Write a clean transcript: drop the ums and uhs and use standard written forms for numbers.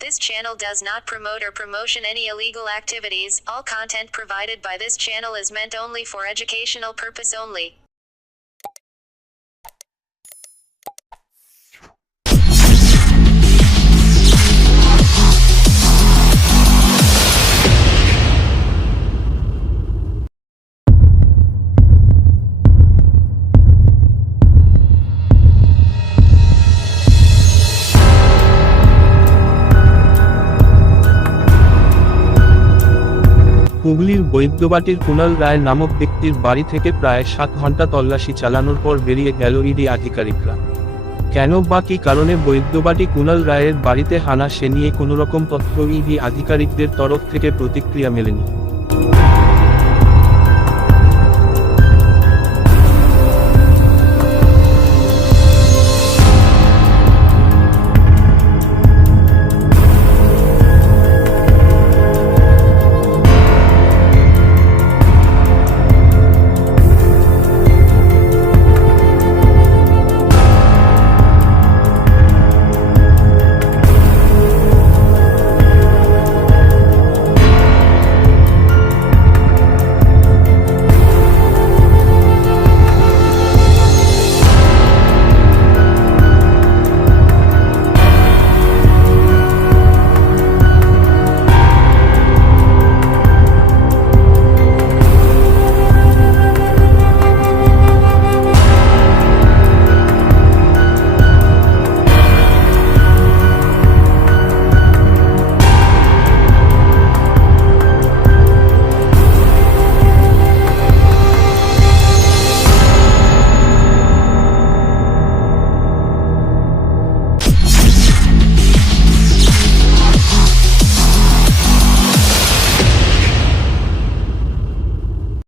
This channel does not promote or promotion any illegal activities. All content provided by this channel is meant only for educational purpose only. হুগলির বৈদ্যবাটির কুণাল রায় নামক ব্যক্তির বাড়ি থেকে প্রায় 7 ঘন্টা তল্লাশি চালানোর পর বেরিয়ে গেল ইডি আধিকারিকরা। কেন বা কী কারণে বৈদ্যবাটি কুণাল রায়ের বাড়িতে হানা সে নিয়ে কোনোরকম তথ্য ইডি আধিকারিকদের তরফ থেকে প্রতিক্রিয়া মেলেনি।